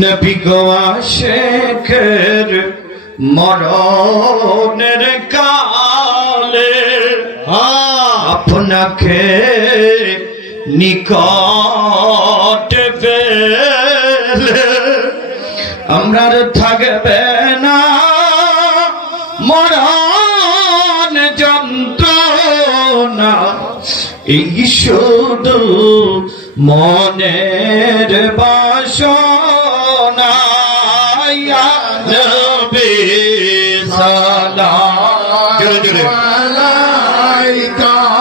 নবী গোয়া শেখের মরণের কালে আপনাকে নিকট আমরা থাকবে না। মরণ এই শুধু মনের বাসনা নবী সালাম। জোরে জোরে।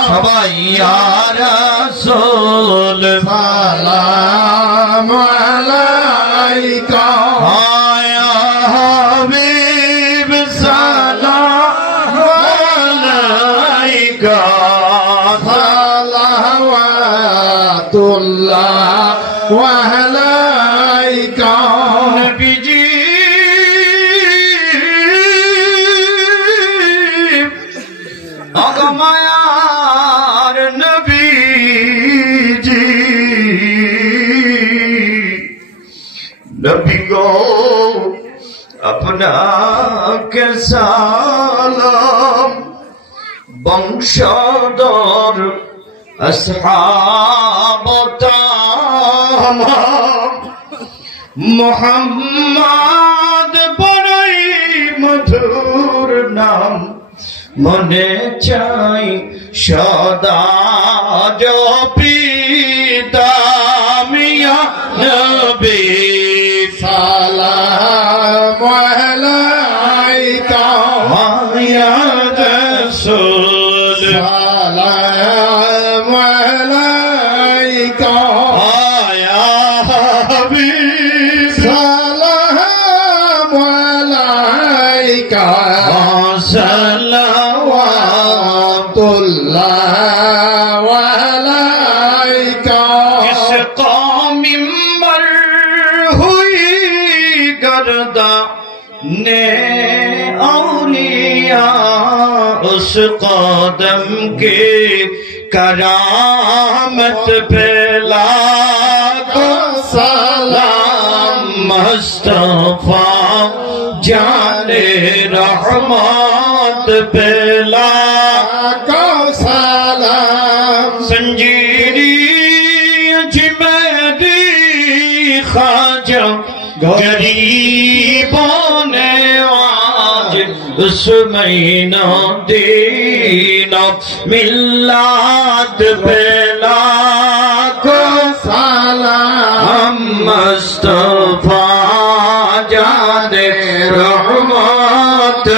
সবাই ইয়া রাসূল। সালাম আলাইকা। আয়া সালাওয়াতুল্লাহ আলাইকা। নবীজি। আগমায়ার নবীজি। নবী গো আপনাকে সালাম। বংশধর আসহাবতাম মোহাম্মদ বড়ই মধুর নাম। মনে চাই সদা জপিতামিয়া নবী সালাম আলাইকা। মায়া রসুল। সালাম আলাইকা সালাওয়াতুল্লাহ আলাইকা ইসকা মিম্বার হুই গরদা নে আউলিয়া اس قدم کے کرامت پھیلا تو سلام مصطفیٰ جان رحمت پلا کا سلام سنجیری اجمیری خواجہ غریبوں نے آج اس مہینہ دینا ملاد پلا کو سلام مصطفیٰ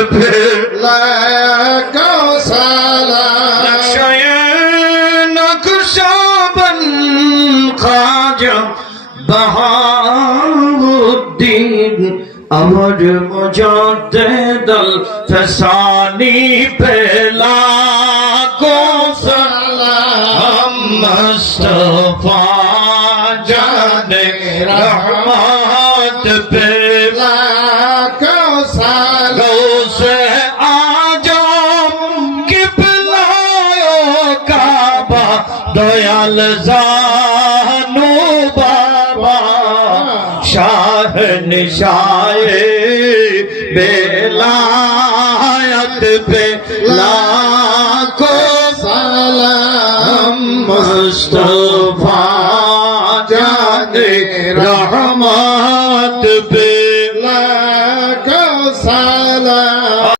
পথে বাহাউদ্দিন আমার মজাতে দল ফসানি পেলা গো সালাম মুস্তফা। দয়াল জানু বাবা শাহ নিশায়ে বেলায়ত পে লাখো সালাম। মুস্তফা